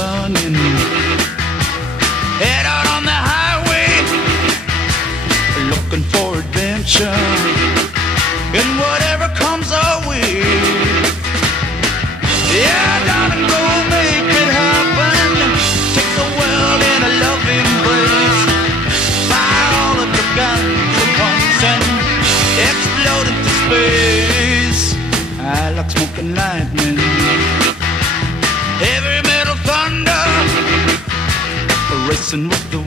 burning. Head out on the highway, looking for adventure, and whatever comes our way. Yeah, darling, go make it happen. Take the world in a loving embrace. Fire all of the guns at once and explode into space. I like smoking lightning, heavy metal thunder, racing with the